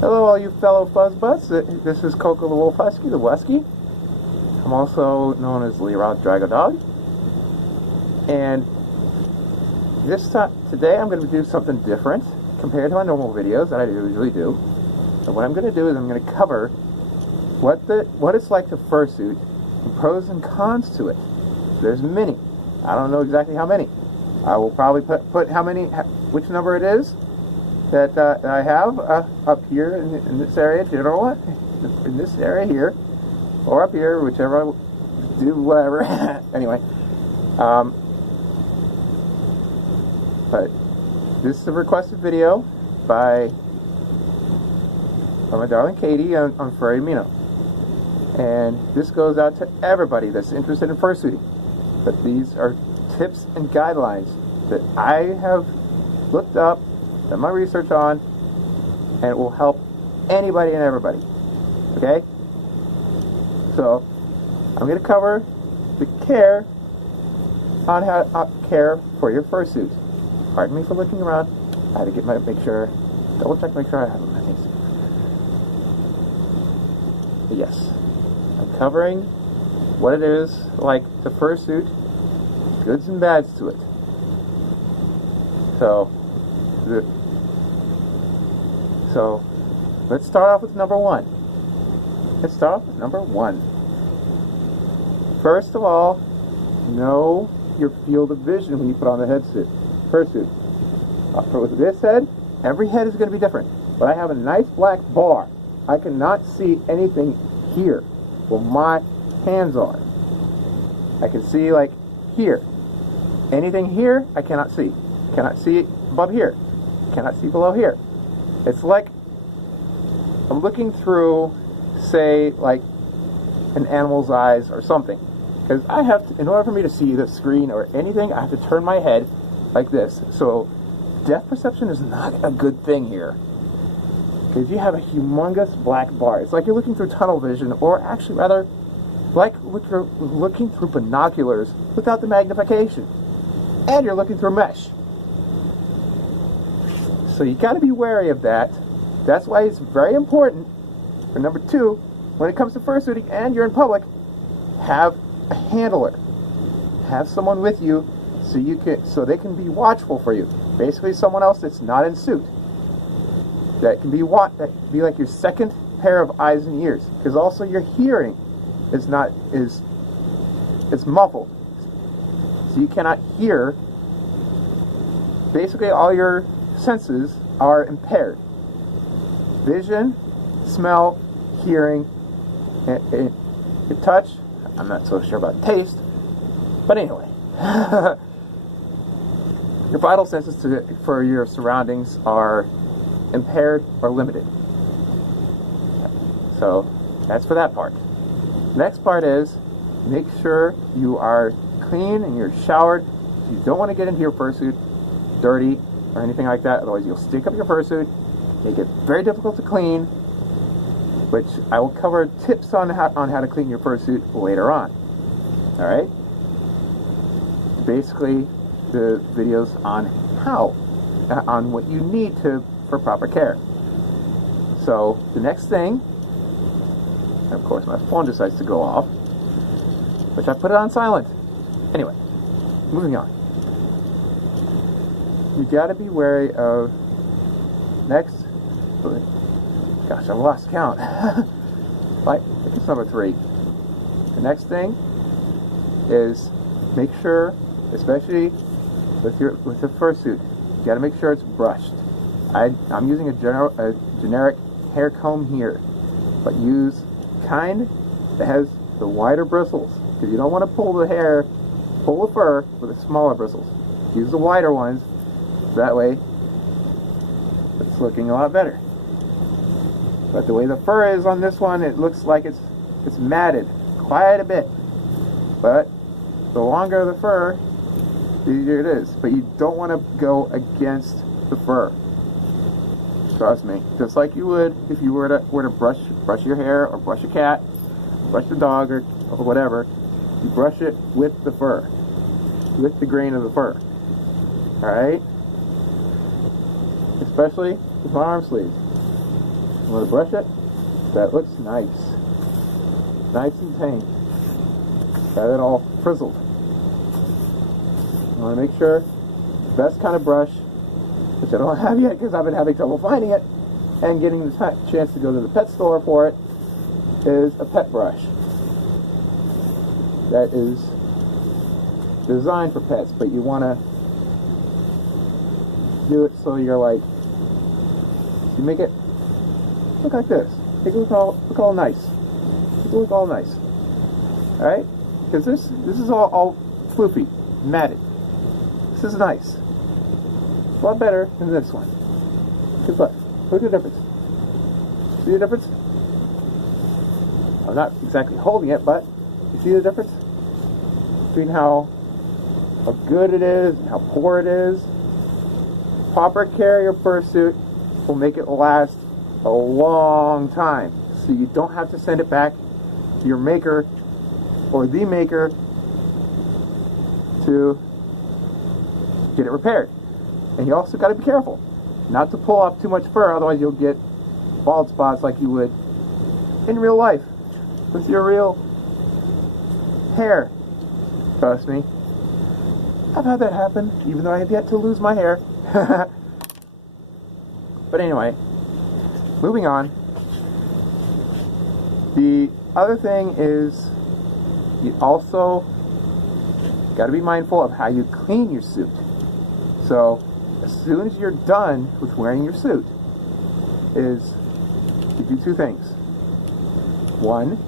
Hello, all you fellow fuzzbutts. This is Coco the Wolf Husky, the Wesky. I'm also known as Leroy Drago Dog. And today I'm going to do something different compared to my normal videos that I usually do. So what I'm going to do is I'm going to cover what it's like to fursuit, the pros and cons to it. There's many. I don't know exactly how many. I will probably put which number it is that I have up here in this area, general, in this area here, or up here, whichever I do, whatever. Anyway, but this is a requested video by my darling Katie on Fursuiting, and this goes out to everybody that's interested in fursuiting. But these are tips and guidelines that I have looked up, done my research on, and it will help anybody and everybody. Okay? So, I'm going to cover the care on how to care for your fursuit. Pardon me for looking around. I had to double check, make sure I have my things. Yes. I'm covering what it is like to fursuit, goods and bads to it. So let's start off with number one. First of all, know your field of vision when you put on the fursuit. For this head, every head is going to be different. But I have a nice black bar. I cannot see anything here where my hands are. I can see like here. Anything here, I cannot see. Cannot see above here. Cannot see below here. It's like I'm looking through, say, like an animal's eyes or something. Because I have to, in order for me to see the screen or anything, I have to turn my head like this. So depth perception is not a good thing here. Because you have a humongous black bar. It's like you're looking through tunnel vision, or actually rather, like you're looking through binoculars without the magnification. And you're looking through mesh. So you got to be wary of that. That's why it's very important. For number two, when it comes to fursuiting and you're in public, have a handler. Have someone with you so they can be watchful for you. Basically, someone else that's not in suit. That can be like your second pair of eyes and ears. Because also your hearing is muffled. So you cannot hear. Basically, all your senses are impaired. Vision, smell, hearing, and touch. I'm not so sure about taste. But anyway. Your vital senses for your surroundings are impaired or limited. So that's for that part. Next part is make sure you are clean and you're showered. You don't want to get into your fursuit dirty or anything like that, otherwise you'll stink up your fursuit, make it very difficult to clean, which I will cover tips on how to clean your fursuit later on. Alright? Basically, the videos on what you need for proper care. So, the next thing, and of course my phone decides to go off, which I put it on silent. Anyway, moving on. You gotta be wary of gosh, I've lost count. Like, it's number three. The next thing is make sure, especially with the fursuit, you gotta make sure it's brushed. I'm using a generic hair comb here, but use kind that has the wider bristles, because you don't want to pull the fur with the smaller bristles. Use the wider ones, so that way it's looking a lot better. But the way the fur is on this one, it looks like it's matted quite a bit. But the longer the fur, the easier it is. But you don't want to go against the fur. Trust me. Just like you would if you were to brush your hair, or brush a cat, brush the dog, or whatever. You brush it with the fur, with the grain of the fur. Alright? Especially with my arm sleeves. I'm going to brush it. That looks nice. Nice and tame. Got it all frizzled. I want to make sure the best kind of brush, which I don't have yet because I've been having trouble finding it, and getting the chance to go to the pet store for it, is a pet brush. That is designed for pets, but you want to do it so you're like, you make it look like this. Make it look all nice. Make it look all nice. Alright? Because this is all floofy, matted. This is nice. It's a lot better than this one. Because look at the difference. See the difference? I'm not exactly holding it, but you see the difference between how good it is and how poor it is. Proper care of your fursuit will make it last a long time, so you don't have to send it back to your maker or the maker to get it repaired. And you also got to be careful not to pull off too much fur, otherwise you'll get bald spots like you would in real life with your real hair. Trust me, I've had that happen, even though I have yet to lose my hair. But anyway, moving on. The other thing is, you also got to be mindful of how you clean your suit. So, as soon as you're done with wearing your suit, is you do two things. One,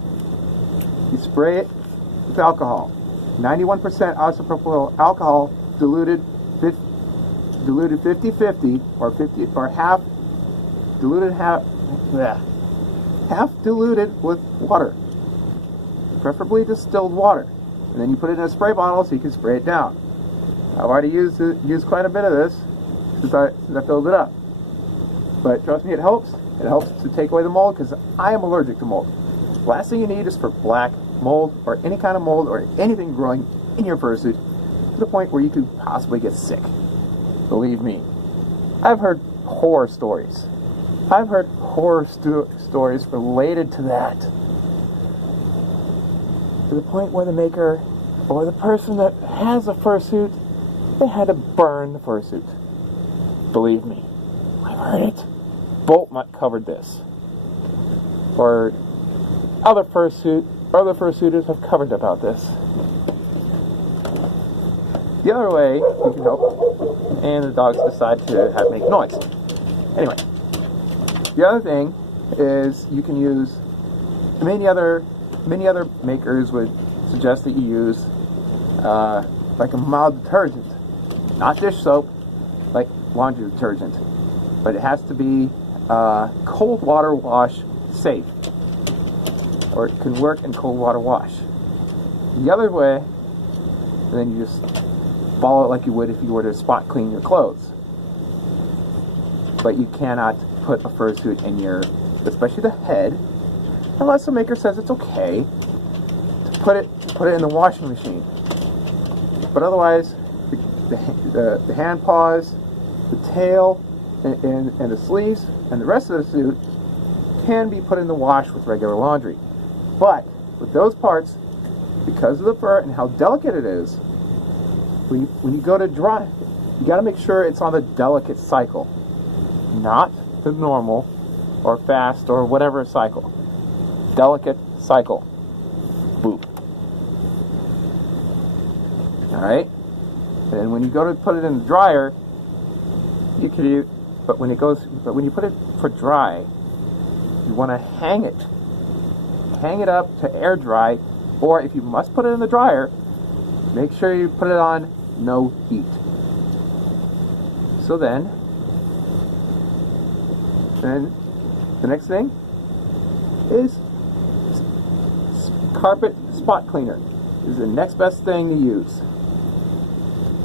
you spray it with alcohol. 91% isopropyl alcohol diluted 50-50 or half diluted with water, preferably distilled water, and then you put it in a spray bottle so you can spray it down. I've already used quite a bit of this since I filled it up, but trust me, it helps. It helps to take away the mold because I am allergic to mold. Last thing you need is for black mold or any kind of mold or anything growing in your fursuit to the point where you could possibly get sick. Believe me, I've heard horror stories. I've heard horror stories related to that. To the point where the maker or the person that has a fursuit, they had to burn the fursuit. Believe me, I've heard it. Bolt Mutt covered this. Or other fursuiters have covered about this. The other way you can help, and the dogs decide to make noise. Anyway, the other thing is you can use, many other makers would suggest that you use like a mild detergent, not dish soap, like laundry detergent, but it has to be cold water wash safe, or it can work in cold water wash. The other way, and then you just follow it like you would if you were to spot clean your clothes. But you cannot put a fursuit in your, especially the head, unless the maker says it's okay to put it in the washing machine. But otherwise, the hand paws, the tail, and the sleeves, and the rest of the suit can be put in the wash with regular laundry. But with those parts, because of the fur and how delicate it is, when you go to dry, you got to make sure it's on the delicate cycle, not the normal or fast or whatever cycle. Delicate cycle. Boop. Alright? And when you go to put it in the dryer, you can but when you put it for dry, you want to hang it. Hang it up to air dry, or if you must put it in the dryer, make sure you put it on no heat. So then the next thing is carpet spot cleaner. Is the next best thing to use.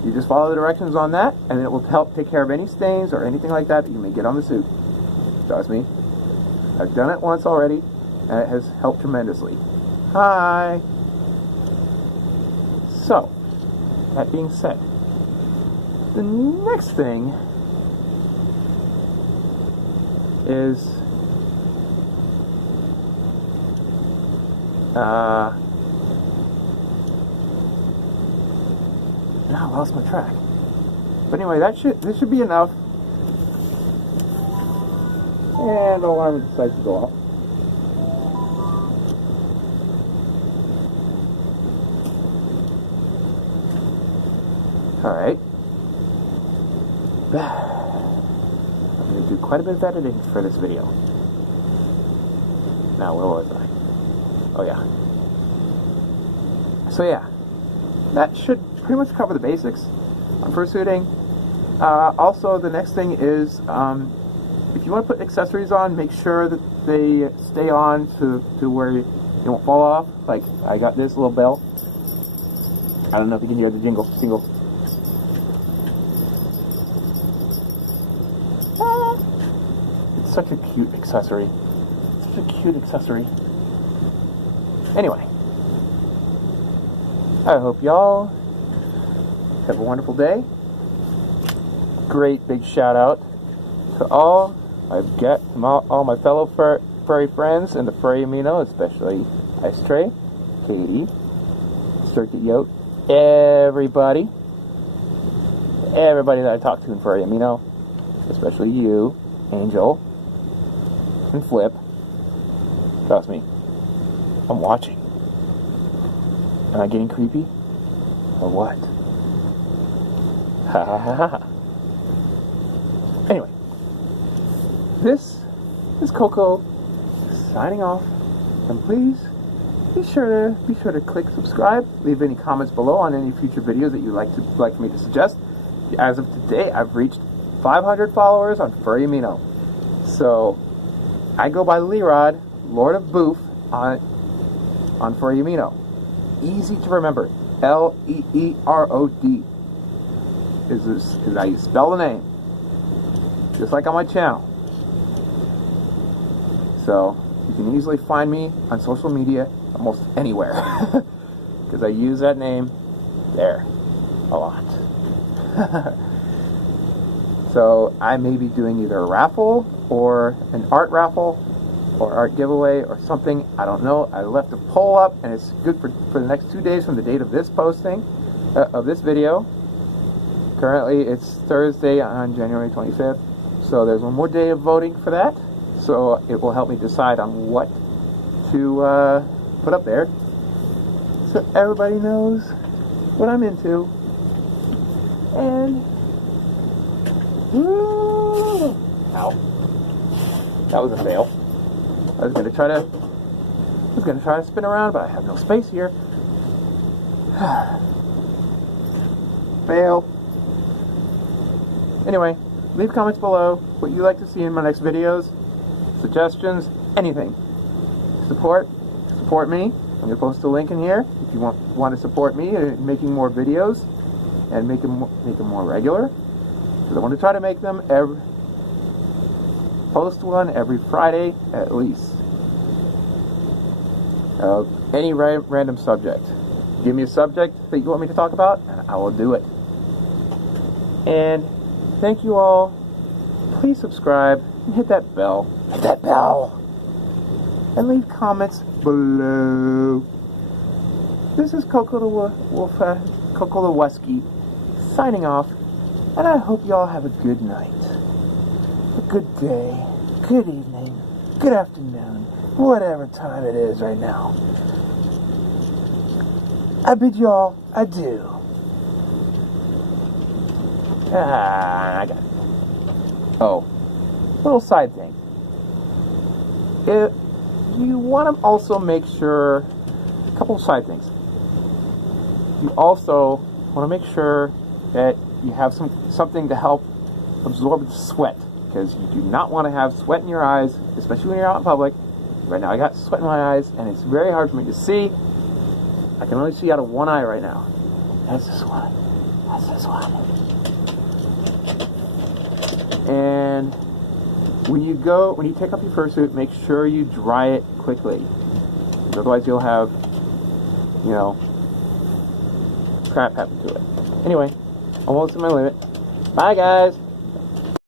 You just follow the directions on that, and it will help take care of any stains or anything like that you may get on the suit. Trust me, I've done it once already, and it has helped tremendously. Hi! So, that being said, the next thing is Now I lost my track. But anyway, this should be enough. And the alarm decides to go off. Alright. I'm going to do quite a bit of editing for this video. Now, where was I? Oh, yeah. So, yeah. That should pretty much cover the basics on fursuiting. Also, the next thing is, if you want to put accessories on, make sure that they stay on to where you won't fall off. Like, I got this little bell. I don't know if you can hear the jingle. It's such a cute accessory. Such a cute accessory. Anyway, I hope y'all have a wonderful day. Great big shout out to all my fellow furry friends and the furry amino, especially Ice Tray, Katie, Circuit Yoke, everybody that I talked to in furry amino, especially you, Angel, and Flip. Trust me, I'm watching. Am I getting creepy? Or what? Ha ha ha ha. Anyway, this is Coco signing off, and please be sure to click subscribe. Leave any comments below on any future videos that you'd like for me to suggest. As of today, I've reached 500 followers on Furry Amino. So I go by Leerod, Lord of Boof, on Furry Amino. Easy to remember. Leerod is how you spell the name. Just like on my channel. So you can easily find me on social media almost anywhere. Because I use that name there a lot. So I may be doing either a raffle or an art raffle or art giveaway or something. I don't know. I left a poll up, and it's good for the next 2 days from the date of this posting of this video. Currently it's Thursday on January 25th. So there's one more day of voting for that. So it will help me decide on what to put up there. So everybody knows what I'm into. And ow. That was a fail. I was gonna try to spin around, but I have no space here. Fail. Anyway, leave comments below what you'd like to see in my next videos, suggestions, anything. Support me. I'm going to post a link in here if you want to support me in making more videos and make them more regular. Because I want to try to make them post one every Friday at least. Any random subject. Give me a subject that you want me to talk about, and I will do it. And thank you all. Please subscribe and hit that bell. Hit that bell. And leave comments below. This is Coco the Wesky signing off. And I hope you all have a good night, a good day, good evening, good afternoon, whatever time it is right now. I bid you all adieu. I got it. Oh, little side thing. If you want to also make sure, a couple of side things. You also want to make sure that you have something to help absorb the sweat, because you do not want to have sweat in your eyes, especially when you're out in public. Right now I got sweat in my eyes, and it's very hard for me to see. I can only see out of one eye right now. That's this one. That's this one. And when you take off your fursuit, make sure you dry it quickly. Otherwise you'll have, crap happen to it. Anyway, almost to my limit. Bye guys!